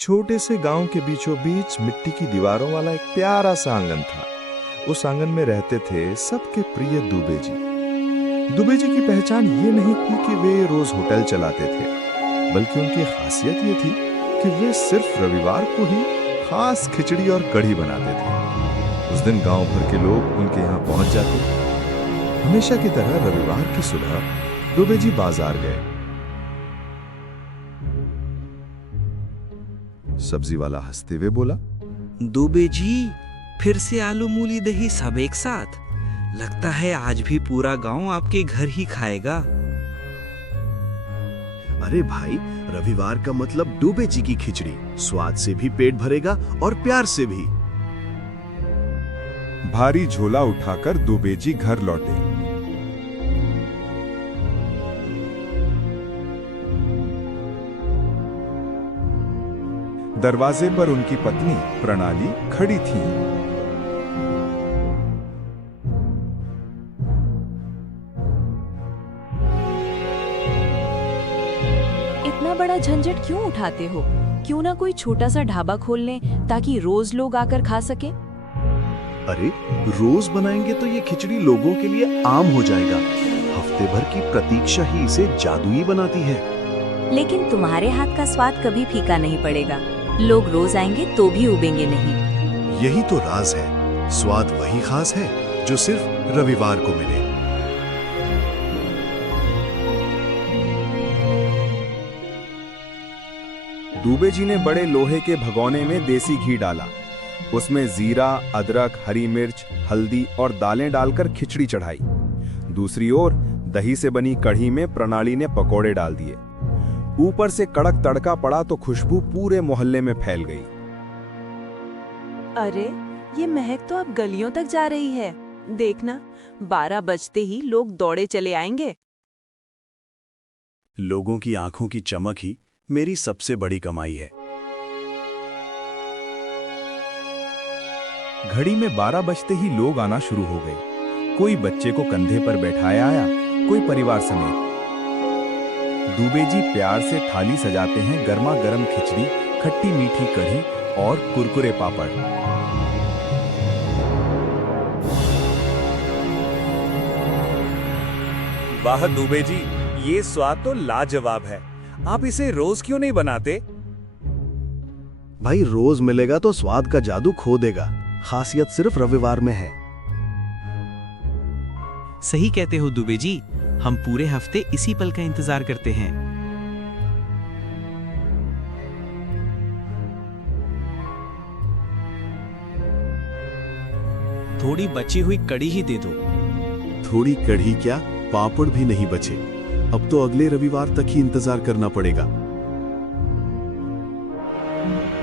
छोटे से गांव के बीचों बीच मिट्टी की दीवारों वाला एक प्यारा सा आंगन था। उस आंगन में रहते थे सबके प्रिय दुबे जी। दुबे जी की पहचान ये नहीं थी कि वे रोज होटल चलाते थे, बल्कि उनकी खासियत ये थी कि वे सिर्फ रविवार को ही खास खिचड़ी और कढ़ी बनाते थे। उस दिन गांव भर के लोग उनके यहाँ पहुंच जाते। हमेशा की तरह रविवार की सुबह दुबे जी बाजार गए। सब्जी वाला हंसते हुए बोला, दुबे जी, फिर से आलू मूली दही सब एक साथ। लगता है आज भी पूरा गांव आपके घर ही खाएगा। अरे भाई, रविवार का मतलब दुबे जी की खिचड़ी। स्वाद से भी पेट भरेगा और प्यार से भी। भारी झोला उठाकर दुबे जी घर लौटे। दरवाजे पर उनकी पत्नी प्रणाली खड़ी थी। इतना बड़ा झंझट क्यों उठाते हो? क्यों ना कोई छोटा सा ढाबा खोल लें ताकि रोज लोग आकर खा सके। अरे, रोज बनाएंगे तो ये खिचड़ी लोगों के लिए आम हो जाएगा। हफ्ते भर की प्रतीक्षा ही इसे जादुई बनाती है। लेकिन तुम्हारे हाथ का स्वाद कभी फीका नहीं पड़ेगा। लोग रोज आएंगे तो भी उबेंगे नहीं। यही तो राज है। स्वाद वही खास है जो सिर्फ रविवार को मिले। दुबे जी ने बड़े लोहे के भगोने में देसी घी डाला। उसमें जीरा, अदरक, हरी मिर्च, हल्दी और दालें डालकर खिचड़ी चढ़ाई। दूसरी ओर दही से बनी कढ़ी में प्रणाली ने पकोड़े डाल दिए। ऊपर से कड़क तड़का पड़ा तो खुशबू पूरे मोहल्ले में फैल गई। अरे, ये महक तो अब गलियों तक जा रही है। देखना, 12 बजते ही लोग दौड़े चले आएंगे। लोगों की आंखों की चमक ही मेरी सबसे बड़ी कमाई है। घड़ी में 12 बजते ही लोग आना शुरू हो गए। कोई बच्चे को कंधे पर बैठाया आया, कोई परिवार समेत। दुबे जी प्यार से थाली सजाते हैं गर्मा गर्म खिचड़ी, खट्टी मीठी कढ़ी और कुरकुरे पापड़। वाह दुबे जी, ये स्वाद तो लाजवाब है। आप इसे रोज क्यों नहीं बनाते? भाई, रोज मिलेगा तो स्वाद का जादू खो देगा। खासियत सिर्फ रविवार में है। सही कहते हो दुबे जी, हम पूरे हफ्ते इसी पल का इंतजार करते हैं। थोड़ी बची हुई कड़ी ही दे दो। थोड़ी कढ़ी क्या, पापड़ भी नहीं बचे। अब तो अगले रविवार तक ही इंतजार करना पड़ेगा।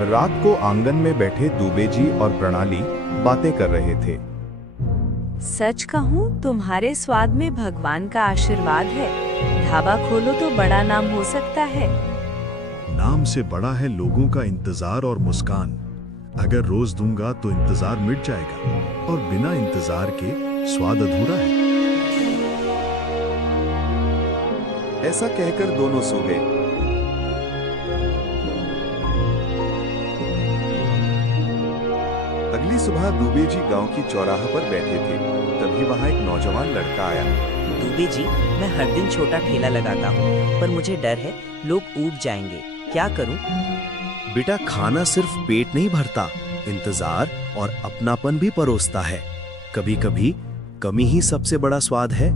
रात को आंगन में बैठे दुबे जी और प्रणाली बातें कर रहे थे। सच कहूँ, तुम्हारे स्वाद में भगवान का आशीर्वाद है। ढाबा खोलो तो बड़ा नाम हो सकता है। नाम से बड़ा है लोगों का इंतजार और मुस्कान। अगर रोज दूंगा तो इंतजार मिट जाएगा और बिना इंतजार के स्वाद अधूरा है। ऐसा कहकर दोनों सो गए। अगली सुबह दुबे जी गांव की चौराहा पर बैठे थे। तभी वहां एक नौजवान लड़का आया। दुबे जी, मैं हर दिन छोटा ठेला लगाता हूँ, पर मुझे डर है लोग ऊब जाएंगे। क्या करूँ? बेटा, खाना सिर्फ पेट नहीं भरता, इंतजार और अपनापन भी परोसता है। कभी कभी कमी ही सबसे बड़ा स्वाद है।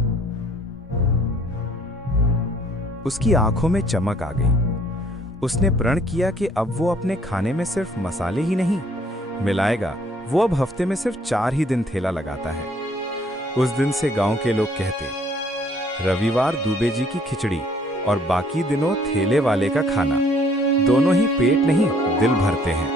उसकी आंखों में चमक आ गई। उसने प्रण किया कि अब वो अपने खाने में सिर्फ मसाले ही नहीं मिलाएगा। वो अब हफ्ते में सिर्फ 4 ही दिन ठेला लगाता है। उस दिन से गांव के लोग कहते, रविवार दुबे जी की खिचड़ी और बाकी दिनों ठेले वाले का खाना। दोनों ही पेट नहीं, दिल भरते हैं।